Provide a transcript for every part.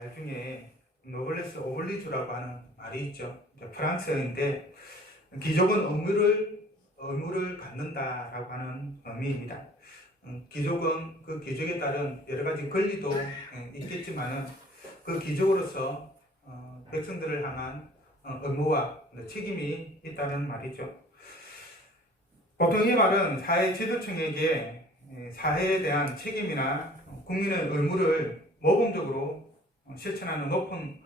나중에 노블레스 오블리주라고 하는 말이 있죠. 프랑스어인데 귀족은 의무를 갖는다라고 하는 의미입니다. 귀족은 그 귀족에 따른 여러 가지 권리도 있겠지만은 그 귀족으로서 백성들을 향한 의무와 책임이 있다는 말이죠. 보통 이 말은 사회 지도층에게 사회에 대한 책임이나 국민의 의무를 모범적으로 실천하는 높은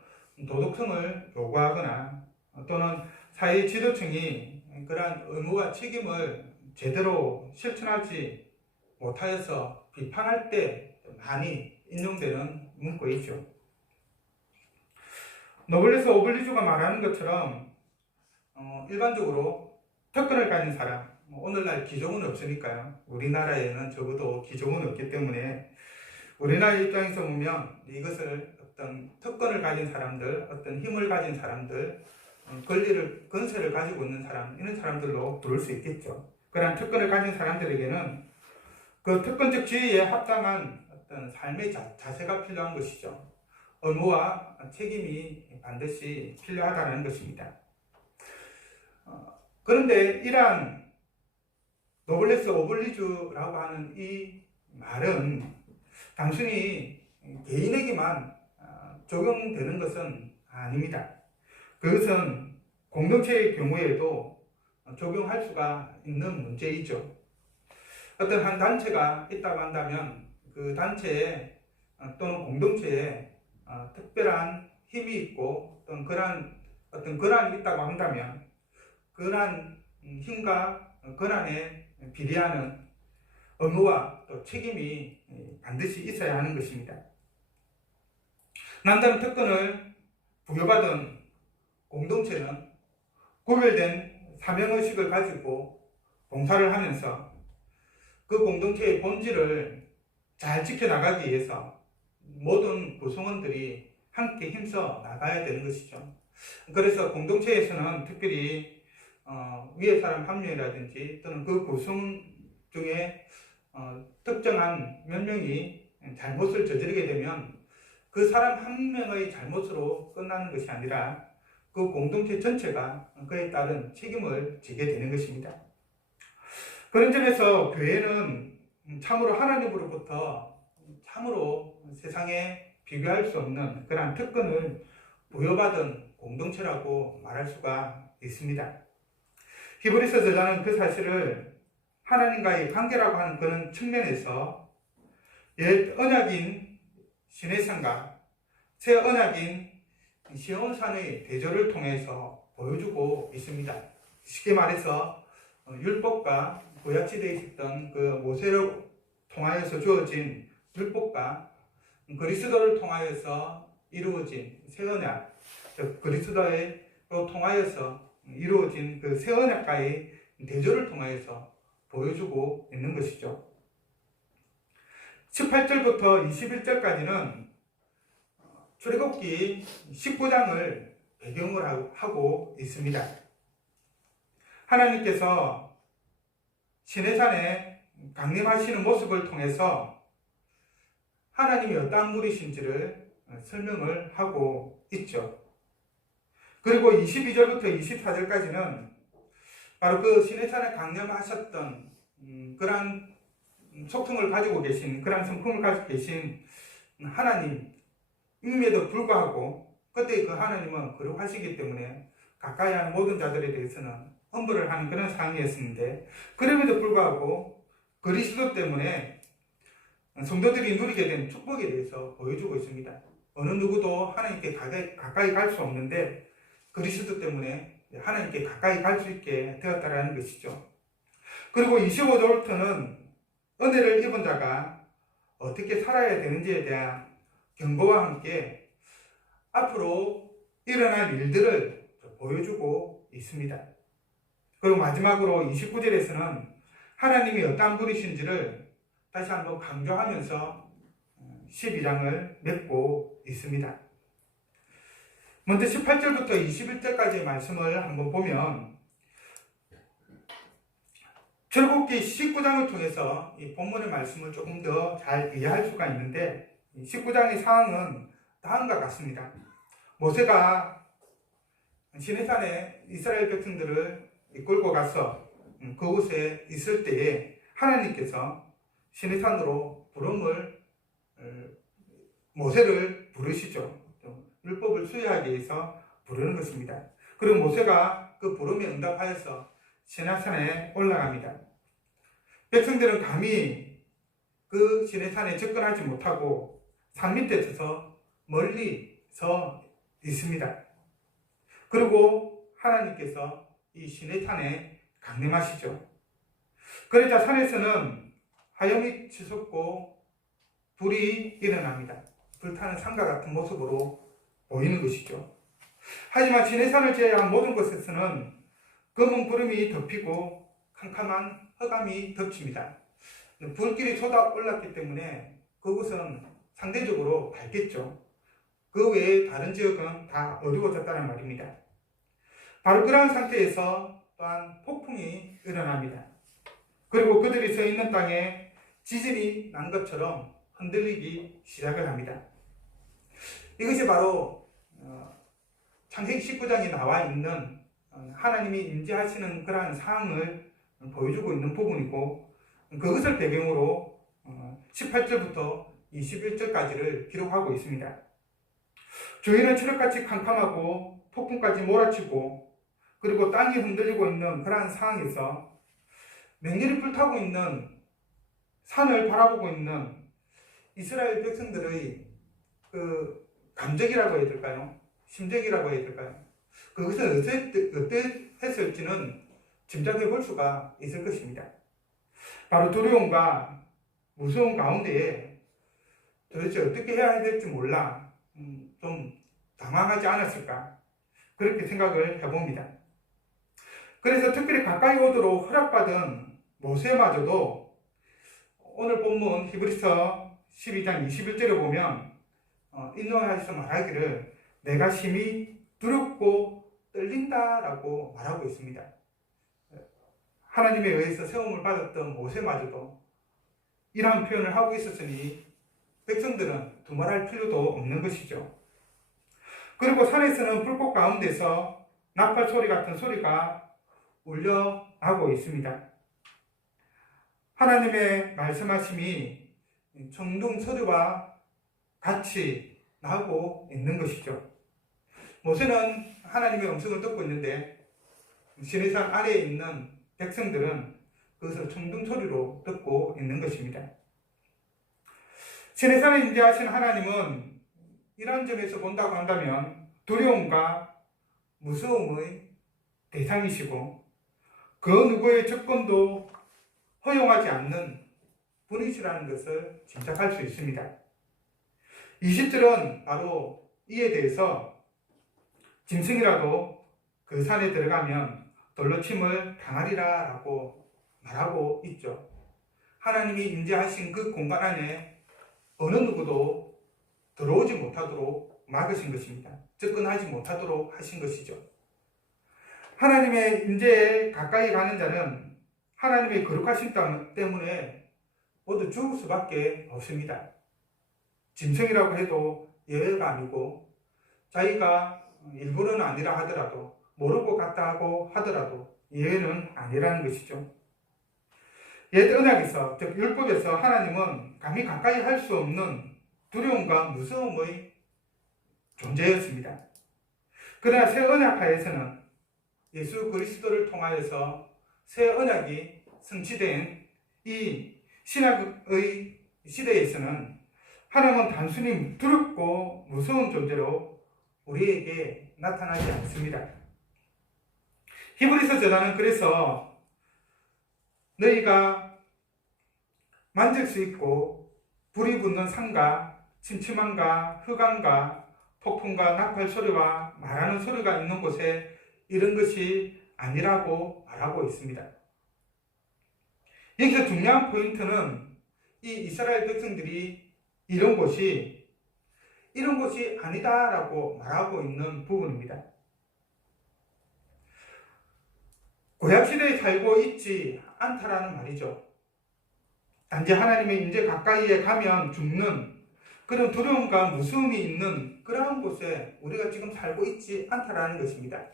도덕성을 요구하거나 또는 사회 지도층이 그러한 의무와 책임을 제대로 실천하지 못하여서 비판할 때 많이 인용되는 문구이죠. 노블레스 오블리주가 말하는 것처럼 일반적으로 특권을 가진 사람, 오늘날 귀족은 없으니까요. 우리나라에는 적어도 귀족은 없기 때문에 우리나라 입장에서 보면 이것을 어떤 특권을 가진 사람들, 어떤 힘을 가진 사람들, 권세를 가지고 있는 사람, 이런 사람들로 부를 수 있겠죠. 그러한 특권을 가진 사람들에게는 그 특권적 지위에 합당한 어떤 삶의 자세가 필요한 것이죠. 의무와 책임이 반드시 필요하다는 것입니다. 그런데 이러한 노블레스 오블리주라고 하는 이 말은 단순히 개인에게만 적용되는 것은 아닙니다. 그것은 공동체의 경우에도 적용할 수가 있는 문제이죠. 어떤 한 단체가 있다고 한다면 그 단체에 또는 공동체에 특별한 힘이 있고 또는 그러한 어떤 권한이 있다고 한다면 그러한 힘과 권한에 비례하는 의무와 또 책임이 반드시 있어야 하는 것입니다. 남다른 특권을 부여받은 공동체는 구별된 사명의식을 가지고 봉사를 하면서 그 공동체의 본질을 잘 지켜나가기 위해서 모든 구성원들이 함께 힘써 나가야 되는 것이죠. 그래서 공동체에서는 특별히 위에 사람 한 명이라든지 또는 그 구성 중에 특정한 몇 명이 잘못을 저지르게 되면 그 사람 한 명의 잘못으로 끝나는 것이 아니라 그 공동체 전체가 그에 따른 책임을 지게 되는 것입니다. 그런 점에서 교회는 참으로 하나님으로부터 참으로 세상에 비교할 수 없는 그러한 특권을 부여받은 공동체라고 말할 수가 있습니다. 히브리서 저자는 그 사실을 하나님과의 관계라고 하는 그런 측면에서 옛 언약인 시내산과 새 언약인 시온산의 대조를 통해서 보여주고 있습니다. 쉽게 말해서 율법과 구약시대에 있었던 그 모세를 통하여서 주어진 율법과 그리스도를 통하여서 이루어진 새 언약, 즉 그리스도로 통하여서 이루어진 그 새 언약과의 대조를 통하여서 보여주고 있는 것이죠. 18절부터 21절까지는 출애굽기 19장을 배경으로 하고 있습니다. 하나님께서 시내산에 강림하시는 모습을 통해서 하나님이 어떠한 분이신지를 설명을 하고 있죠. 그리고 22절부터 24절까지는 바로 그 시내산에 강림하셨던 그러한 소통을 가지고 계신, 그러한 성품을 가지고 계신 하나님임에도 불구하고 그때 그 하나님은 거룩하시기 때문에 가까이 하는 모든 자들에 대해서는 엄벌을 하는 그런 상황이었는데, 그럼에도 불구하고 그리스도 때문에 성도들이 누리게 된 축복에 대해서 보여주고 있습니다. 어느 누구도 하나님께 가까이 갈 수 없는데 그리스도 때문에 하나님께 가까이 갈 수 있게 되었다라는 것이죠. 그리고 25절부터는 은혜를 입은 자가 어떻게 살아야 되는지에 대한 경고와 함께 앞으로 일어날 일들을 보여주고 있습니다. 그리고 마지막으로 29절에서는 하나님이 어떠한 분이신지를 다시 한번 강조하면서 12장을 맺고 있습니다. 먼저 18절부터 21절까지의 말씀을 한번 보면 출애굽기 19장을 통해서 이 본문의 말씀을 조금 더 잘 이해할 수가 있는데, 19장의 상황은 다음과 같습니다. 모세가 시내산에 이스라엘 백성들을 이끌고 가서 그곳에 있을 때에 하나님께서 시내산으로 모세를 부르시죠. 율법을 수여하기 위해서 부르는 것입니다. 그리고 모세가 그 부름에 응답하여서 시내산에 올라갑니다. 백성들은 감히 그 시내산에 접근하지 못하고 산 밑에 서서 멀리 서 있습니다. 그리고 하나님께서 이 시내산에 강림하시죠. 그러자 산에서는 화염이 치솟고 불이 일어납니다. 불타는 산과 같은 모습으로 보이는 것이죠. 하지만 시내산을 제외한 모든 곳에서는 검은 구름이 덮이고 캄캄한 흑암이 덮칩니다. 불길이 쏟아 올랐기 때문에 그곳은 상대적으로 밝겠죠. 그 외에 다른 지역은 다 어두워졌다는 말입니다. 바로 그러한 상태에서 또한 폭풍이 일어납니다. 그리고 그들이 서 있는 땅에 지진이 난 것처럼 흔들리기 시작을 합니다. 이것이 바로 창세기 19장에 나와 있는 하나님이 임재하시는 그러한 상황을 보여주고 있는 부분이고, 그것을 배경으로 18절부터 21절까지를 기록하고 있습니다. 주위는 칠흑같이 캄캄하고 폭풍까지 몰아치고 그리고 땅이 흔들리고 있는 그러한 상황에서 맹렬히 불타고 있는 산을 바라보고 있는 이스라엘 백성들의 그 감정이라고 해야 될까요? 심정이라고 해야 될까요? 그것은 어땠을지는 짐작해 볼 수가 있을 것입니다. 바로 두려움과 무서움 가운데에 도대체 어떻게 해야 될지 몰라 좀 당황하지 않았을까, 그렇게 생각을 해봅니다. 그래서 특별히 가까이 오도록 허락받은 모세마저도 오늘 본문 히브리서 12장 21절에 보면 인도하여서 말하기를 내가 심히 두렵고 떨린다라고 말하고 있습니다. 하나님에 의해서 세움을 받았던 모세마저도 이러한 표현을 하고 있었으니 백성들은 두말할 필요도 없는 것이죠. 그리고 산에서는 불꽃 가운데서 나팔 소리 같은 소리가 울려나고 있습니다. 하나님의 말씀하심이 청둥 소리와 같이 나고 있는 것이죠. 모세는 하나님의 음성을 듣고 있는데 시내산 아래에 있는 백성들은 그것을 청둥 소리로 듣고 있는 것입니다. 시내산에 임재하신 하나님은 이런 점에서 본다고 한다면 두려움과 무서움의 대상이시고 그 누구의 접근도 허용하지 않는 분이시라는 것을 짐작할 수 있습니다. 20절은 바로 이에 대해서 짐승이라도 그 산에 들어가면 돌로 침을 당하리라 라고 말하고 있죠. 하나님이 임재하신 그 공간 안에 어느 누구도 들어오지 못하도록 막으신 것입니다. 접근하지 못하도록 하신 것이죠. 하나님의 임재에 가까이 가는 자는 하나님의 거룩하신 땅 때문에 모두 죽을 수밖에 없습니다. 짐승이라고 해도 예외가 아니고 자기가 일부러는 아니라 하더라도 모르고 갔다 하고 하더라도 예외는 아니라는 것이죠. 옛 언약에서 즉 율법에서 하나님은 감히 가까이 할 수 없는 두려움과 무서움의 존재였습니다. 그러나 새 언약 하에서는 예수 그리스도를 통하여서 새 언약이 성취된 이 신약의 시대에서는 하나님은 단순히 두렵고 무서운 존재로 우리에게 나타나지 않습니다. 히브리서 저자는 그래서 너희가 만질 수 있고 불이 붙는 산과 침침함과 흑암과 폭풍과 나팔 소리와 말하는 소리가 있는 곳에 이런 것이 아니라고 말하고 있습니다. 여기서 중요한 포인트는 이 이스라엘 백성들이 이런 곳이 아니다라고 말하고 있는 부분입니다. 구약시대에 살고 있지 않다라는 말이죠. 단지 하나님의 임재 가까이에 가면 죽는 그런 두려움과 무서움이 있는 그러한 곳에 우리가 지금 살고 있지 않다라는 것입니다.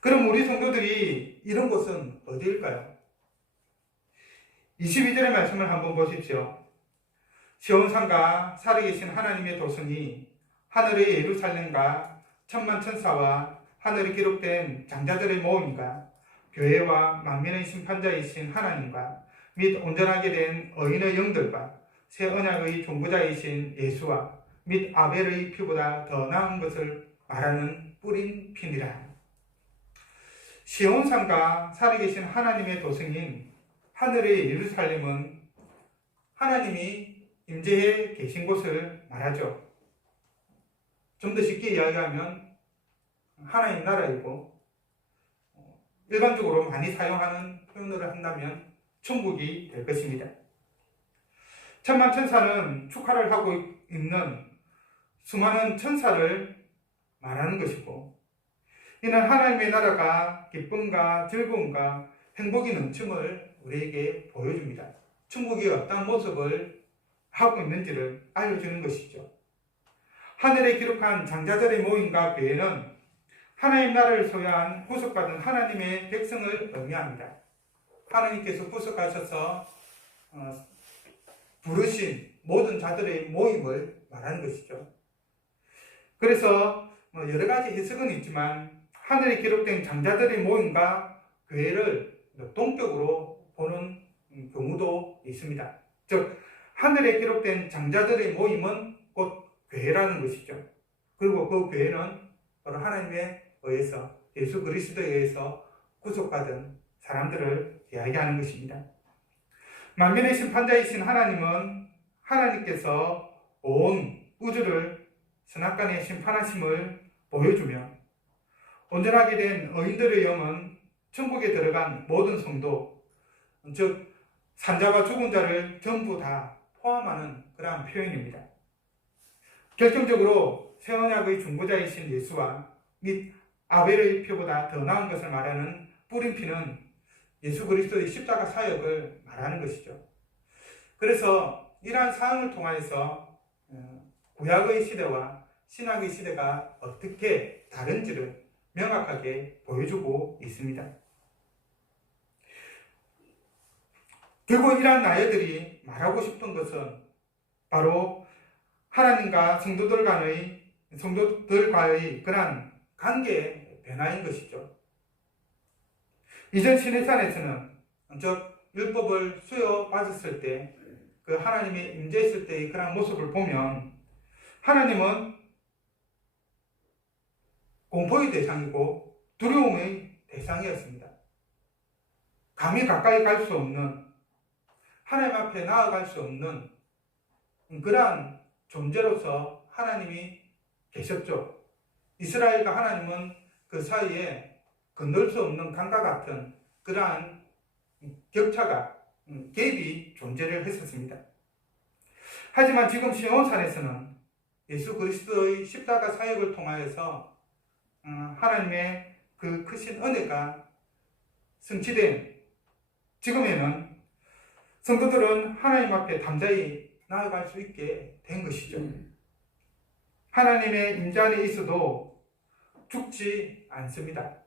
그럼 우리 성도들이 이런 곳은 어디일까요? 22절의 말씀을 한번 보십시오. 시온산과 살아계신 하나님의 도성이 하늘의 예루살렘과 천만천사와 하늘에 기록된 장자들의 모임과 교회와 만민의 심판자이신 하나님과 및 온전하게 된 의인의 영들과 새 언약의 중보자이신 예수와 및 아벨의 피보다 더 나은 것을 말하는 뿌린 피니라. 시온산과 살아계신 하나님의 도성인 하늘의 예루살렘은 하나님이 임재해 계신 곳을 말하죠. 좀 더 쉽게 이야기하면 하나님 나라이고, 일반적으로 많이 사용하는 표현으로 한다면 천국이 될 것입니다. 천만천사는 축하를 하고 있는 수많은 천사를 말하는 것이고, 이는 하나님의 나라가 기쁨과 즐거움과 행복이 넘침을 우리에게 보여줍니다. 천국이 어떤 모습을 하고 있는지를 알려주는 것이죠. 하늘에 기록한 장자들의 모임과 교회는 하나님 나라를 소유한 구속받은 하나님의 백성을 의미합니다. 하나님께서 구속하셔서 부르신 모든 자들의 모임을 말하는 것이죠. 그래서 여러 가지 해석은 있지만 하늘에 기록된 장자들의 모임과 교회를 동격으로 보는 경우도 있습니다. 즉 하늘에 기록된 장자들의 모임은 곧 교회라는 것이죠. 그리고 그 교회는 바로 하나님에 의해서, 예수 그리스도에 의해서 구속받은 사람들을 이야기하는 것입니다. 만민의 심판자이신 하나님은 하나님께서 온 우주를 선악간에 심판하심을 보여주며, 온전하게 된 의인들의 영은 천국에 들어간 모든 성도, 즉 산자와 죽은 자를 전부 다 포함하는 그러한 표현입니다. 결정적으로 새 언약의 중보자이신 예수와 및 아벨의 피보다 더 나은 것을 말하는 뿌린 피는 예수 그리스도의 십자가 사역을 말하는 것이죠. 그래서 이러한 사항을 통하여서 구약의 시대와 신약의 시대가 어떻게 다른지를 명확하게 보여주고 있습니다. 결국 이러한 나여들이 말하고 싶은 것은 바로 하나님과 성도들과의 그러한 관계의 변화인 것이죠. 이전 시내산에서는 즉 율법을 수여받았을 때 그 하나님의 임재했을 때의 그런 모습을 보면 하나님은 공포의 대상이고 두려움의 대상이었습니다. 감히 가까이 갈 수 없는, 하나님 앞에 나아갈 수 없는 그러한 존재로서 하나님이 계셨죠. 이스라엘과 하나님은 그 사이에 건널 수 없는 강과 같은 그러한 격차가, 갭이 존재를 했었습니다. 하지만 지금 시온산에서는 예수 그리스도의 십자가 사역을 통하여서 하나님의 그 크신 은혜가 성취된 지금에는 성도들은 하나님 앞에 담대히 나아갈 수 있게 된 것이죠. 하나님의 임재 안에 있어도 죽지 않습니다.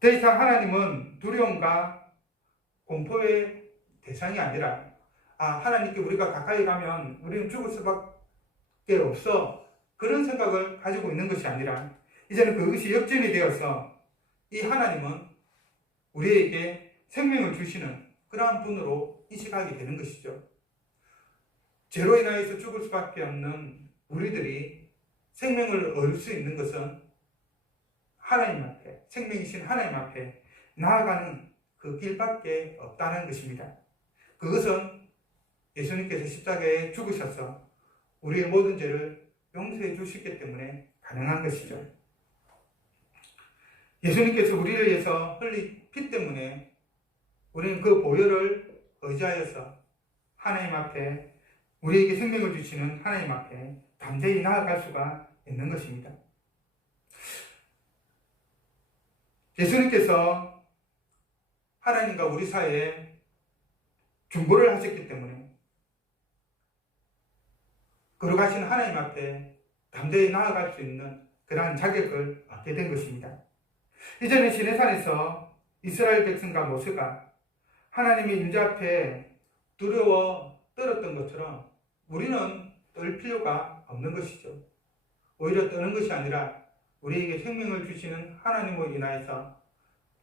더 이상 하나님은 두려움과 공포의 대상이 아니라 하나님께 우리가 가까이 가면 우리는 죽을 수밖에 없어, 그런 생각을 가지고 있는 것이 아니라 이제는 그것이 역전이 되어서 이 하나님은 우리에게 생명을 주시는 그러한 분으로 인식하게 되는 것이죠. 죄로 인하여서 죽을 수밖에 없는 우리들이 생명을 얻을 수 있는 것은 하나님 앞에, 생명이신 하나님 앞에 나아가는 그 길밖에 없다는 것입니다. 그것은 예수님께서 십자가에 죽으셔서 우리의 모든 죄를 용서해 주시기 때문에 가능한 것이죠. 예수님께서 우리를 위해서 흘린 피 때문에 우리는 그 보혈을 의지하여서 하나님 앞에, 우리에게 생명을 주시는 하나님 앞에 담대히 나아갈 수가 있는 것입니다. 예수님께서 하나님과 우리 사이에 중보를 하셨기 때문에 거룩하신 하나님 앞에 담대히 나아갈 수 있는 그러한 자격을 얻게 된 것입니다. 이전에 시내산에서 이스라엘 백성과 모세가 하나님의 임재 앞에 두려워 떨었던 것처럼 우리는 떨 필요가 없는 것이죠. 오히려 떠는 것이 아니라 우리에게 생명을 주시는 하나님으로 인하여서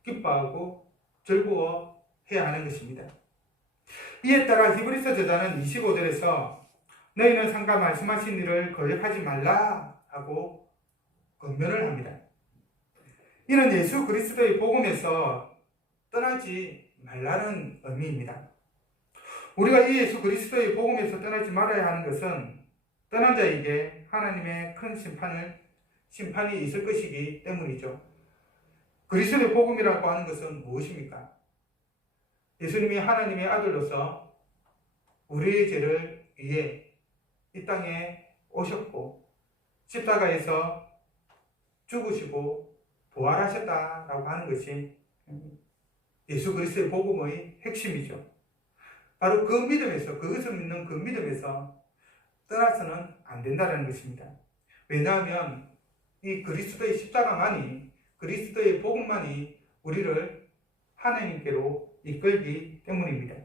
기뻐하고 즐거워해야 하는 것입니다. 이에 따라 히브리서 저자는 25절에서 너희는 상가 말씀하신 일을 거역하지 말라 하고 권면을 합니다. 이는 예수 그리스도의 복음에서 떠나지 말라는 의미입니다. 우리가 이 예수 그리스도의 복음에서 떠나지 말아야 하는 것은 떠난 자에게 하나님의 큰 심판이 있을 것이기 때문이죠. 그리스도의 복음이라고 하는 것은 무엇입니까? 예수님이 하나님의 아들로서 우리의 죄를 위해 이 땅에 오셨고 십자가에서 죽으시고 부활하셨다라고 하는 것이 예수 그리스도의 복음의 핵심이죠. 바로 그 믿음에서, 그것을 믿는 그 믿음에서 떠나서는 안 된다는 것입니다. 왜냐하면 이 그리스도의 십자가만이, 그리스도의 복음만이 우리를 하나님께로 이끌기 때문입니다.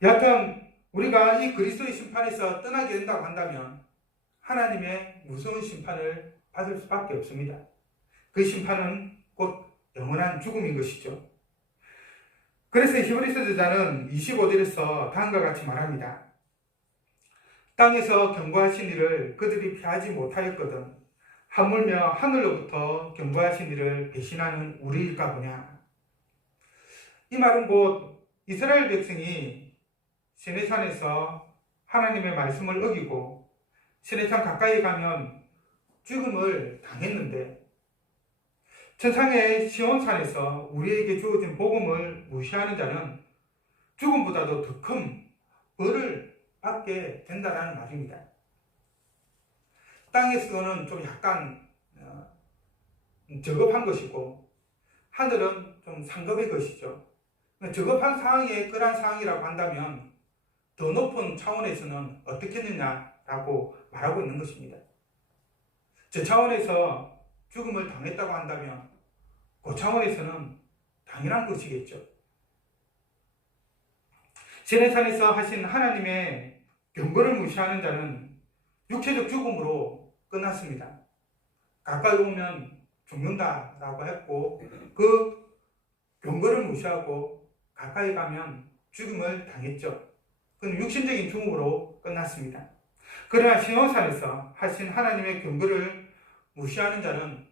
여하튼 우리가 이 그리스도의 심판에서 떠나게 된다고 한다면 하나님의 무서운 심판을 받을 수밖에 없습니다. 그 심판은 곧 영원한 죽음인 것이죠. 그래서 히브리서 저자는 25절에서 다음과 같이 말합니다. 땅에서 경고하신 이를 그들이 피하지 못하였거든 하물며 하늘로부터 경고하신 이를 배신하는 우리일까 보냐. 이 말은 곧 이스라엘 백성이 시내산에서 하나님의 말씀을 어기고 시내산 가까이 가면 죽음을 당했는데 천상의 시온산에서 우리에게 주어진 복음을 무시하는 자는 죽음보다도 더 큰 벌을 받게 된다는 말입니다. 땅에서는 좀 약간 저급한 것이고 하늘은 좀 상급의 것이죠. 저급한 상황이 그러한 상황이라고 한다면 더 높은 차원에서는 어떻게 했느냐라고 말하고 있는 것입니다. 저 차원에서 죽음을 당했다고 한다면 그 차원에서는 당연한 것이겠죠. 시내산에서 하신 하나님의 경고를 무시하는 자는 육체적 죽음으로 끝났습니다. 가까이 오면 죽는다라고 했고 그 경고를 무시하고 가까이 가면 죽음을 당했죠. 그건 육신적인 죽음으로 끝났습니다. 그러나 시온산에서 하신 하나님의 경고를 무시하는 자는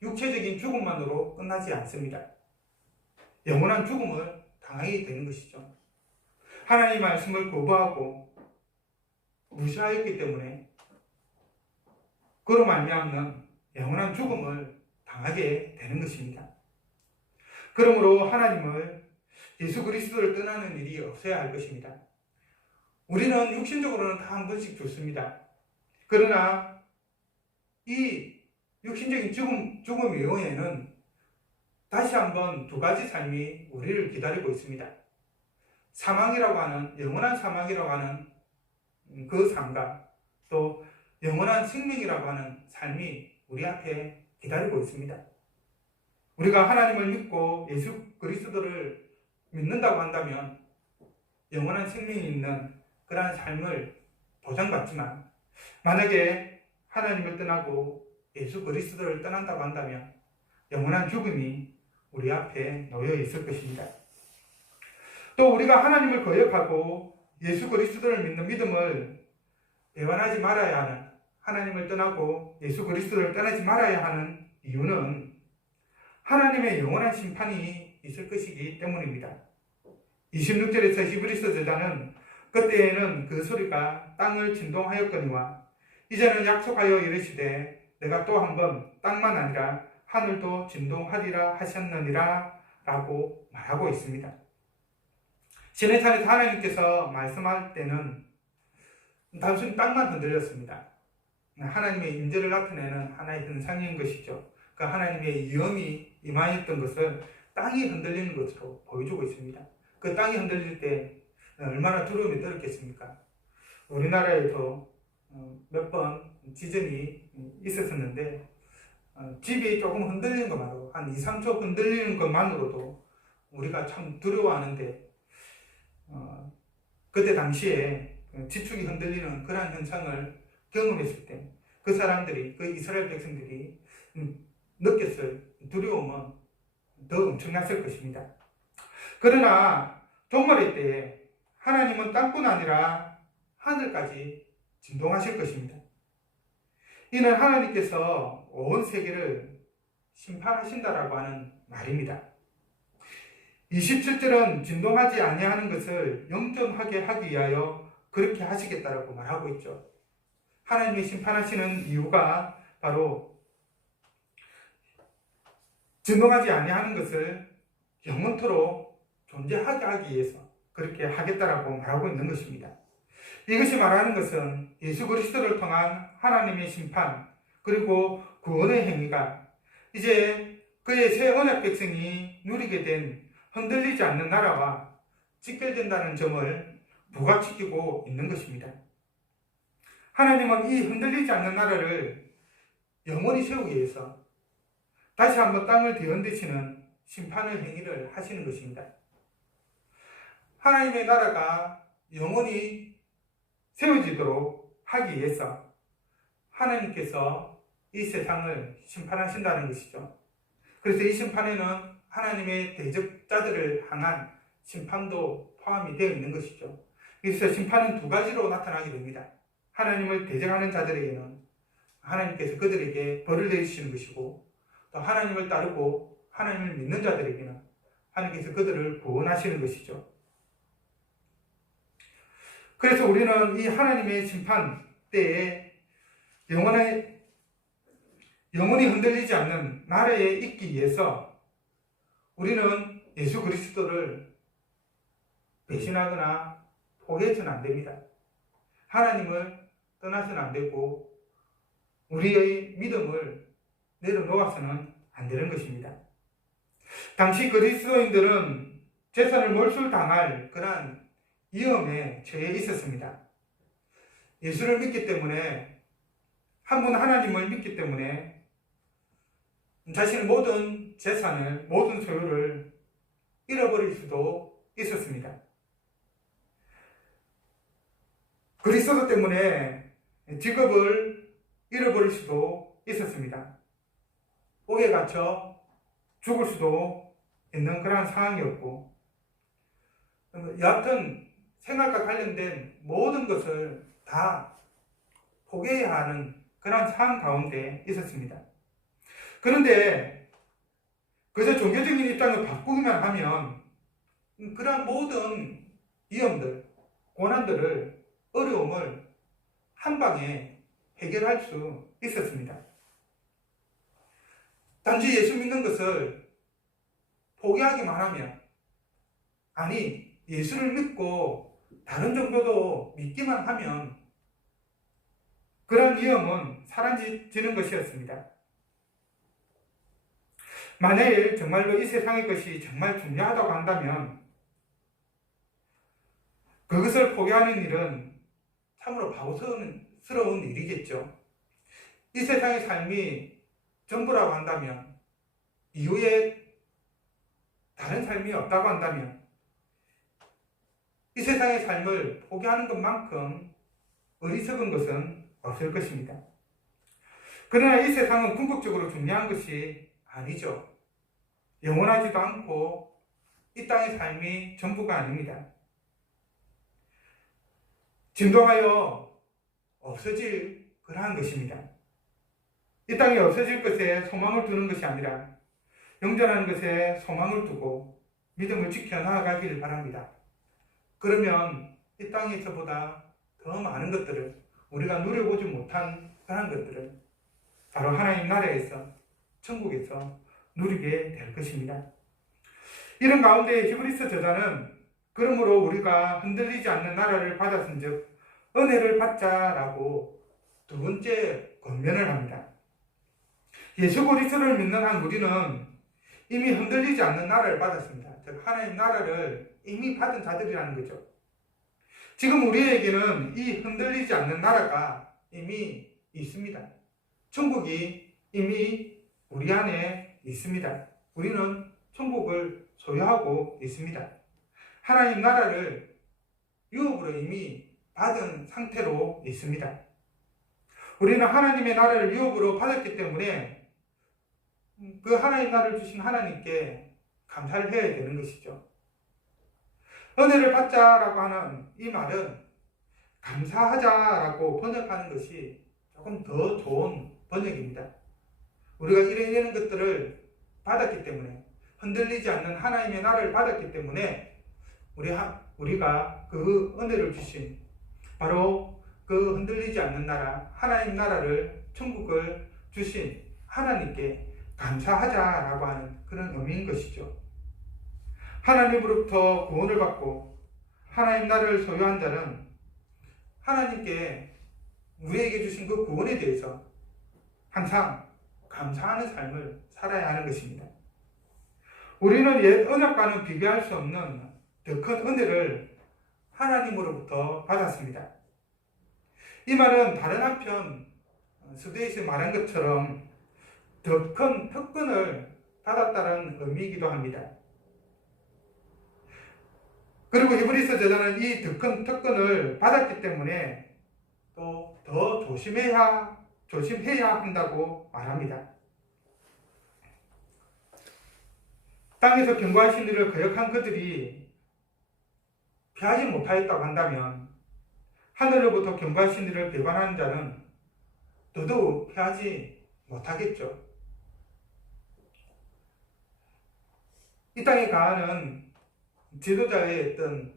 육체적인 죽음만으로 끝나지 않습니다. 영원한 죽음을 당하게 되는 것이죠. 하나님의 말씀을 거부하고 무시하였기 때문에 그로 말미암는 영원한 죽음을 당하게 되는 것입니다. 그러므로 하나님을 예수 그리스도를 떠나는 일이 없어야 할 것입니다. 우리는 육신적으로는 다 한 번씩 죽습니다. 그러나 이 육신적인 죽음 이후에는 다시 한번 두 가지 삶이 우리를 기다리고 있습니다. 사망이라고 하는, 영원한 사망이라고 하는 그 삶과 또 영원한 생명이라고 하는 삶이 우리 앞에 기다리고 있습니다. 우리가 하나님을 믿고 예수 그리스도를 믿는다고 한다면 영원한 생명이 있는 그러한 삶을 보장받지만 만약에 하나님을 떠나고 예수 그리스도를 떠난다고 한다면 영원한 죽음이 우리 앞에 놓여 있을 것입니다. 또 우리가 하나님을 거역하고 예수 그리스도를 믿는 믿음을 배반하지 말아야 하는, 하나님을 떠나고 예수 그리스도를 떠나지 말아야 하는 이유는 하나님의 영원한 심판이 있을 것이기 때문입니다. 26절에서 히브리서 저자는 그때에는 그 소리가 땅을 진동하였거니와 이제는 약속하여 이르시되 내가 또 한 번 땅만 아니라 하늘도 진동하리라 하셨느니라 라고 말하고 있습니다. 시내산에서 하나님께서 말씀할 때는 단순히 땅만 흔들렸습니다. 하나님의 임재를 나타내는 하나의 현상인 것이죠. 그 하나님의 위엄이 임하였던 것을 땅이 흔들리는 것으로 보여주고 있습니다. 그 땅이 흔들릴 때 얼마나 두려움이 떨었겠습니까? 우리나라에도 몇 번 지진이 있었었는데 집이 조금 흔들리는 것만으로 한 2, 3초 흔들리는 것만으로도 우리가 참 두려워하는데 그때 당시에 지축이 흔들리는 그러한 현상을 경험했을 때 그 사람들이, 그 이스라엘 백성들이 느꼈을 두려움은 더 엄청났을 것입니다. 그러나 종말의 때에 하나님은 땅뿐 아니라 하늘까지 진동하실 것입니다. 이는 하나님께서 온 세계를 심판하신다라고 하는 말입니다. 27절은 진동하지 아니하는 것을 영존하게 하기 위하여 그렇게 하시겠다라고 말하고 있죠. 하나님이 심판하시는 이유가 바로 진동하지 아니하는 것을 영원토록 존재하게 하기 위해서 그렇게 하겠다라고 말하고 있는 것입니다. 이것이 말하는 것은 예수 그리스도를 통한 하나님의 심판 그리고 구원의 행위가 이제 그의 새 언약 백성이 누리게 된 흔들리지 않는 나라와 직결된다는 점을 부각시키고 있는 것입니다. 하나님은 이 흔들리지 않는 나라를 영원히 세우기 위해서 다시 한번 땅을 뒤흔드시는 심판의 행위를 하시는 것입니다. 하나님의 나라가 영원히 세워지도록 하기 위해서 하나님께서 이 세상을 심판하신다는 것이죠. 그래서 이 심판에는 하나님의 대적자들을 향한 심판도 포함이 되어 있는 것이죠. 그래서 심판은 두 가지로 나타나게 됩니다. 하나님을 대적하는 자들에게는 하나님께서 그들에게 벌을 내리시는 것이고 또 하나님을 따르고 하나님을 믿는 자들에게는 하나님께서 그들을 구원하시는 것이죠. 그래서 우리는 이 하나님의 심판 때에 영원히 흔들리지 않는 나라에 있기 위해서 우리는 예수 그리스도를 배신하거나 포기해서는 안 됩니다. 하나님을 떠나서는 안 되고 우리의 믿음을 내려놓아서는 안 되는 것입니다. 당시 그리스도인들은 재산을 몰수당할 그러한 위험에 처해 있었습니다. 예수를 믿기 때문에 한 분 하나님을 믿기 때문에 자신의 모든 재산을 모든 소유를 잃어버릴 수도 있었습니다. 그리스도 때문에 직업을 잃어버릴 수도 있었습니다. 옥에 갇혀 죽을 수도 있는 그런 상황이었고 여하튼 생활과 관련된 모든 것을 다 포기해야 하는 그런 상황 가운데 있었습니다. 그런데 그저 종교적인 입장을 바꾸기만 하면 그런 모든 위험들, 고난들을, 어려움을 한 방에 해결할 수 있었습니다. 단지 예수 믿는 것을 포기하기만 하면, 아니 예수를 믿고 다른 종교도 믿기만 하면 그런 위험은 사라지는 것이었습니다. 만일 정말로 이 세상의 것이 정말 중요하다고 한다면 그것을 포기하는 일은 참으로 바보스러운 일이겠죠. 이 세상의 삶이 전부라고 한다면, 이후에 다른 삶이 없다고 한다면 이 세상의 삶을 포기하는 것만큼 어리석은 것은 없을 것입니다. 그러나 이 세상은 궁극적으로 중요한 것이 아니죠. 영원하지도 않고 이 땅의 삶이 전부가 아닙니다. 진동하여 없어질 그러한 것입니다. 이 땅이 없어질 것에 소망을 두는 것이 아니라 영존하는 것에 소망을 두고 믿음을 지켜나가기를 바랍니다. 그러면 이 땅에서보다 더 많은 것들을, 우리가 누려보지 못한 그런 것들을 바로 하나님 나라에서, 천국에서 누리게 될 것입니다. 이런 가운데 히브리서 저자는 그러므로 우리가 흔들리지 않는 나라를 받았은즉 은혜를 받자라고 두 번째 권면을 합니다. 예수 그리스도를 믿는 한 우리는 이미 흔들리지 않는 나라를 받았습니다. 즉 하나님 나라를 이미 받은 자들이라는 거죠. 지금 우리에게는 이 흔들리지 않는 나라가 이미 있습니다. 천국이 이미 우리 안에 있습니다. 우리는 천국을 소유하고 있습니다. 하나님 나라를 유업으로 이미 받은 상태로 있습니다. 우리는 하나님의 나라를 유업으로 받았기 때문에 그 하나님 나라를 주신 하나님께 감사를 해야 되는 것이죠. 은혜를 받자라고 하는 이 말은 감사하자라고 번역하는 것이 조금 더 좋은 번역입니다. 우리가 이런 것들을 받았기 때문에, 흔들리지 않는 하나님의 나라를 받았기 때문에 우리가 그 은혜를 주신 바로 그 흔들리지 않는 나라, 하나님 나라를, 천국을 주신 하나님께 감사하자라고 하는 그런 의미인 것이죠. 하나님으로부터 구원을 받고 하나님 나라를 소유한 자는 하나님께 우리에게 주신 그 구원에 대해서 항상 감사하는 삶을 살아야 하는 것입니다. 우리는 옛 언약과는 비교할 수 없는 더 큰 은혜를 하나님으로부터 받았습니다. 이 말은 다른 한편 스데이스 말한 것처럼 더 큰 특권을 받았다는 의미이기도 합니다. 그리고 히브리서 저자는 이 더 큰 특권을 받았기 때문에 또 더 조심해야 한다고 말합니다. 땅에서 견고하신 이를 거역한 그들이 피하지 못하였다고 한다면 하늘로부터 견고하신 이를 배반하는 자는 더더욱 피하지 못하겠죠. 이 땅에 가하는 지도자의 어떤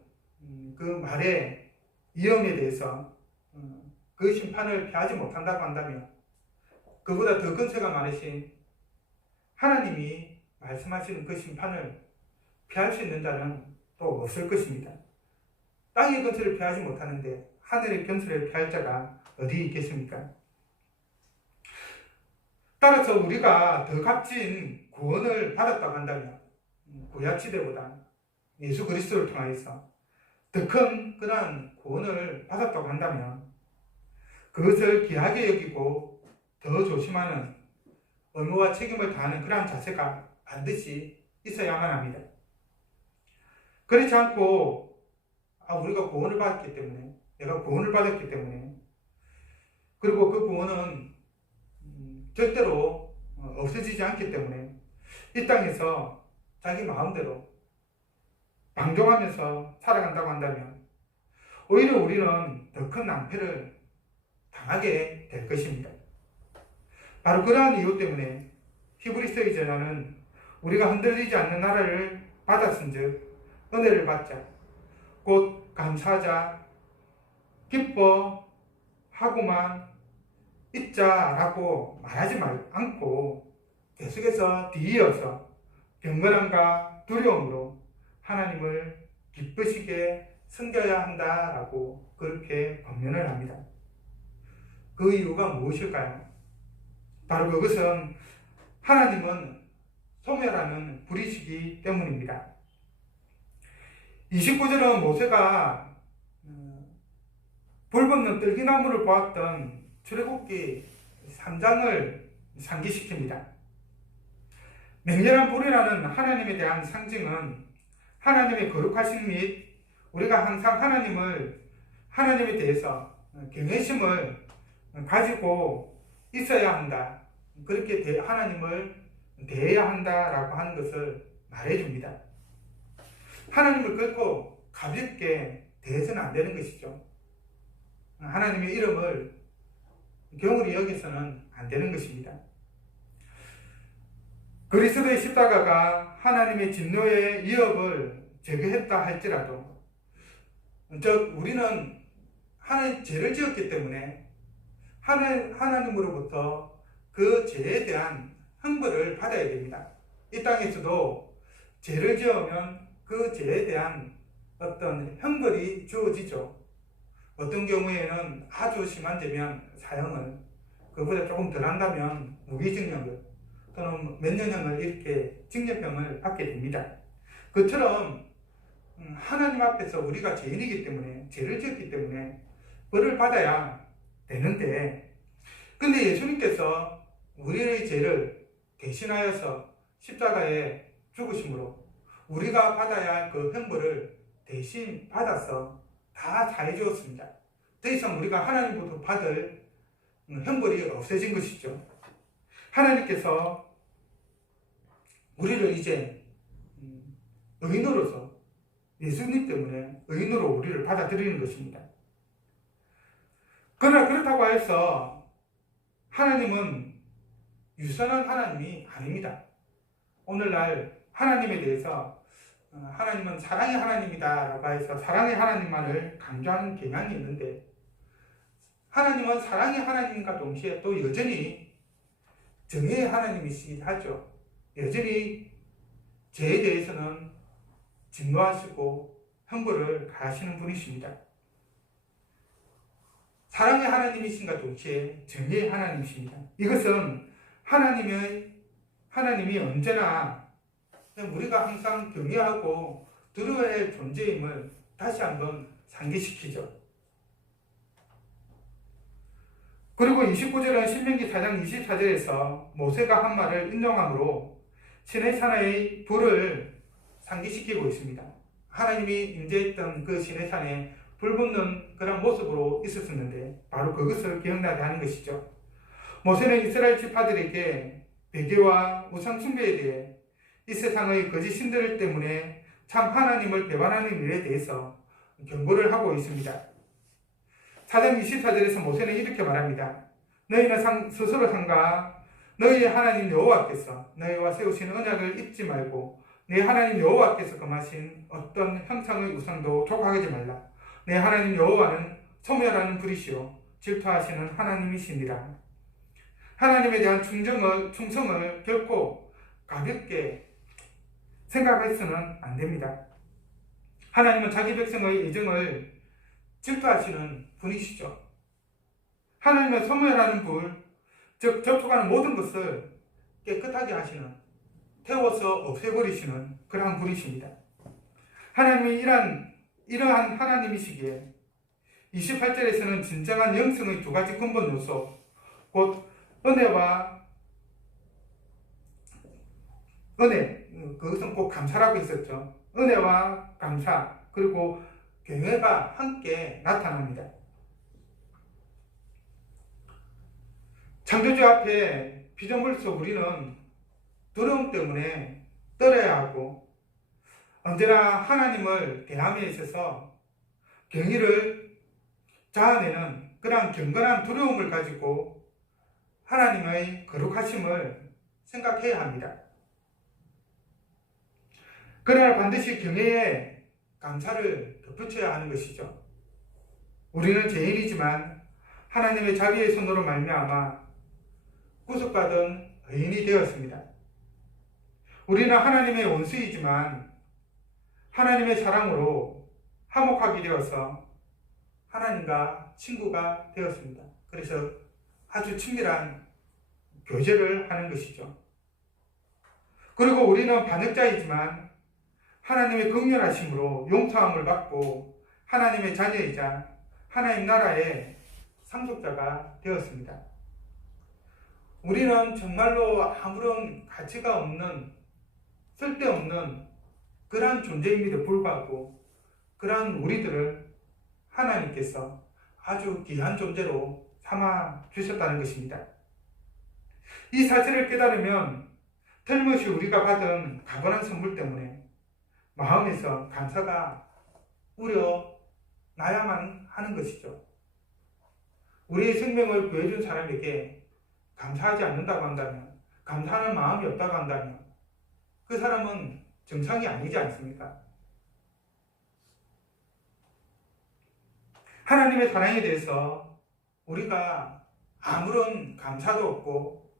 그 말의 위험에 대해서 그 심판을 피하지 못한다고 한다면 그보다 더 근세가 많으신 하나님이 말씀하시는 그 심판을 피할 수 있는 자는 또 없을 것입니다. 땅의 근세를 피하지 못하는데 하늘의 근세를 피할 자가 어디 있겠습니까? 따라서 우리가 더 값진 구원을 받았다고 한다면 구약시대보다 예수 그리스도를 통하여서 더 큰 그러한 구원을 받았다고 한다면 그것을 귀하게 여기고 더 조심하는 의무와 책임을 다하는 그러한 자세가 반드시 있어야만 합니다. 그렇지 않고 우리가 구원을 받았기 때문에, 내가 구원을 받았기 때문에, 그리고 그 구원은 절대로 없어지지 않기 때문에 이 땅에서 자기 마음대로 방종하면서 살아간다고 한다면 오히려 우리는 더 큰 낭패를 당하게 될 것입니다. 바로 그러한 이유 때문에 히브리서의 전하는 우리가 흔들리지 않는 나라를 받았은즉 은혜를 받자, 곧 감사하자, 기뻐하고만 있자라고 말하지 않고 계속해서 뒤이어서 경건함과 두려움으로 하나님을 기쁘시게 섬겨야 한다라고 그렇게 권면을 합니다. 그 이유가 무엇일까요? 바로 그것은 하나님은 소멸하는 불이시기 때문입니다. 29절은 모세가 불붙는 떨기나무를 보았던 출애굽기 3장을 상기시킵니다. 맹렬한 불이라는 하나님에 대한 상징은 하나님의 거룩하신 및 우리가 항상 하나님에 대해서 경외심을 가지고 있어야 한다. 그렇게 하나님을 대해야 한다라고 하는 것을 말해줍니다. 하나님을 결코 가볍게 대해서는 안 되는 것이죠. 하나님의 이름을 경홀히 여기서는 안 되는 것입니다. 그리스도의 십자가가 하나님의 진노의 위협을 제거했다 할지라도, 즉 우리는 하나님 죄를 지었기 때문에 하나님으로부터 그 죄에 대한 형벌을 받아야 됩니다. 이 땅에서도 죄를 지으면 그 죄에 대한 어떤 형벌이 주어지죠. 어떤 경우에는 아주 심한 죄면 사형을, 그보다 조금 덜 한다면 무기징역을 또는 몇 년형을 이렇게 징역형을 받게 됩니다. 그처럼 하나님 앞에서 우리가 죄인이기 때문에, 죄를 지었기 때문에 벌을 받아야 되는데, 근데 예수님께서 우리의 죄를 대신하여서 십자가에 죽으심으로 우리가 받아야 할 그 형벌을 대신 받아서 다 사해 주었습니다. 더 이상 우리가 하나님부터 받을 형벌이 없어진 것이죠. 하나님께서 우리를 이제 의인으로서, 예수님 때문에 의인으로 우리를 받아들이는 것입니다. 그러나 그렇다고 해서 하나님은 유선한 하나님이 아닙니다. 오늘날 하나님에 대해서 하나님은 사랑의 하나님이다 라고 해서 사랑의 하나님만을 강조하는 경향이 있는데, 하나님은 사랑의 하나님과 동시에 또 여전히 정의의 하나님이시긴 하죠. 여전히 죄에 대해서는 진노하시고 형벌을 가하시는 분이십니다. 사랑의 하나님이신가 동시에 정의의 하나님이십니다. 이것은 하나님이 언제나 우리가 항상 경외하고 두려워야 할 존재임을 다시 한번 상기시키죠. 그리고 29절은 신명기 4장 24절에서 모세가 한 말을 인용함으로 시내산의 불을 상기시키고 있습니다. 하나님이 임재했던 그 시내산에 불 붙는 그런 모습으로 있었는데 바로 그것을 기억나게 하는 것이죠. 모세는 이스라엘 지파들에게 배교와 우상 숭배에 대해 이 세상의 거짓 신들 때문에 참 하나님을 배반하는 일에 대해서 경고를 하고 있습니다. 4장 24절에서 모세는 이렇게 말합니다. 너희는 스스로 삼가 너희의 하나님 여호와께서 너희와 세우신 언약을 잊지 말고 내 하나님 여호와께서 금하신 어떤 형상의 우상도 족하지 말라. 내 하나님 여호와는 소멸하는 불이시오 질투하시는 하나님이시니라. 하나님에 대한 충성을 결코 가볍게 생각해서는 안 됩니다. 하나님은 자기 백성의 애정을 질투하시는 분이시죠. 하나님은 소멸하는 불, 즉 접촉하는 모든 것을 깨끗하게 하시는, 태워서 없애버리시는 그러한 분이십니다. 하나님이 이러한 하나님이시기에 28절에서는 진정한 영성의 두 가지 근본 요소, 곧 그것은 꼭 감사라고 했었죠. 은혜와 감사, 그리고 경외가 함께 나타납니다. 창조주 앞에 피조물로서 우리는 두려움 때문에 떨어야 하고, 언제나 하나님을 대함에 있어서 경의를 자아내는 그러한 경건한 두려움을 가지고 하나님의 거룩하심을 생각해야 합니다. 그러나 반드시 경외에 감사를 덧붙여야 하는 것이죠. 우리는 죄인이지만 하나님의 자비의 손으로 말미암아 구속받은 의인이 되었습니다. 우리는 하나님의 원수이지만 하나님의 사랑으로 화목하게 되어서 하나님과 친구가 되었습니다. 그래서 아주 친밀한 교제를 하는 것이죠. 그리고 우리는 반역자이지만 하나님의 긍휼하심으로 용서함을 받고 하나님의 자녀이자 하나님 나라의 상속자가 되었습니다. 우리는 정말로 아무런 가치가 없는, 쓸데없는 그러한 존재임에도 불구하고 그러한 우리들을 하나님께서 아주 귀한 존재로 삼아 주셨다는 것입니다. 이 사실을 깨달으면 틀림없이 우리가 받은 가관한 선물 때문에 마음에서 감사가 우러나야만 하는 것이죠. 우리의 생명을 구해준 사람에게 감사하지 않는다고 한다면, 감사하는 마음이 없다고 한다면 그 사람은 정상이 아니지 않습니까? 하나님의 사랑에 대해서 우리가 아무런 감사도 없고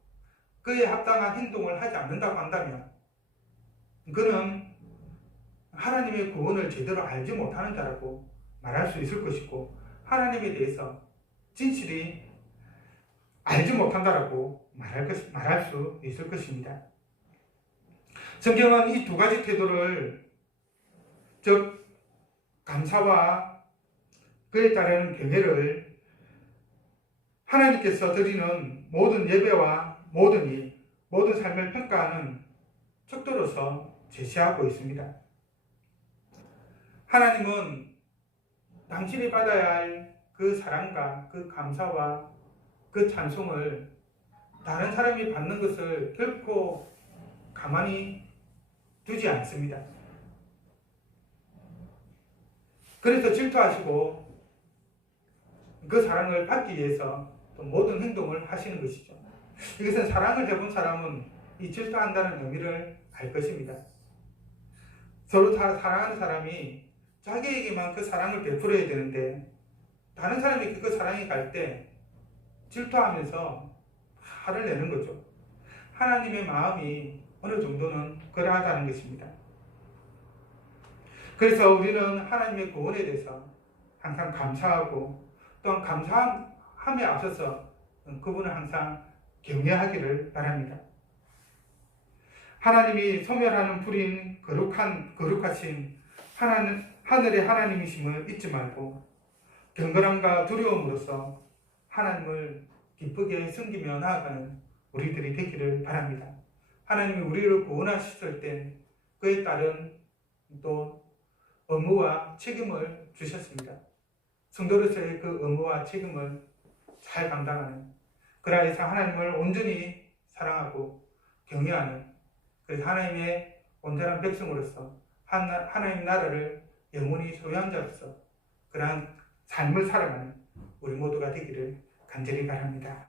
그에 합당한 행동을 하지 않는다고 한다면 그는 하나님의 구원을 제대로 알지 못하는 자라고 말할 수 있을 것이고, 하나님에 대해서 진실이 알지 못한다라고 말할 수 있을 것입니다. 성경은 이 두 가지 태도를, 즉 감사와 그에 따르는 경외를 하나님께서 드리는 모든 예배와 모든 일, 모든 삶을 평가하는 척도로서 제시하고 있습니다. 하나님은 당신이 받아야 할 그 사랑과 그 감사와 그 찬송을 다른 사람이 받는 것을 결코 가만히 두지 않습니다. 그래서 질투하시고 그 사랑을 받기 위해서 또 모든 행동을 하시는 것이죠. 이것은 사랑을 해본 사람은 이 질투한다는 의미를 알 것입니다. 서로 사랑하는 사람이 자기에게만 그 사랑을 베풀어야 되는데 다른 사람이 그 사랑이 갈 때 질투하면서 화를 내는 거죠. 하나님의 마음이 어느 정도는 그러하다는 것입니다. 그래서 우리는 하나님의 구원에 대해서 항상 감사하고 또한 감사함에 앞서서 그분을 항상 경외하기를 바랍니다. 하나님이 소멸하는 불인 거룩하신 하늘의 하나님이심을 잊지 말고 경건함과 두려움으로써 하나님을 기쁘게 섬기며 나아가는 우리들이 되기를 바랍니다. 하나님이 우리를 구원하셨을 때 그에 따른 또 의무와 책임을 주셨습니다. 성도로서의 그 의무와 책임을 잘 감당하는, 그라해서 하나님을 온전히 사랑하고 경외하는, 그래서 하나님의 온전한 백성으로서 하나님 나라를 영원히 소유한 자로서 그러한 삶을 살아가는 우리 모두가 되기를 간절히 바랍니다.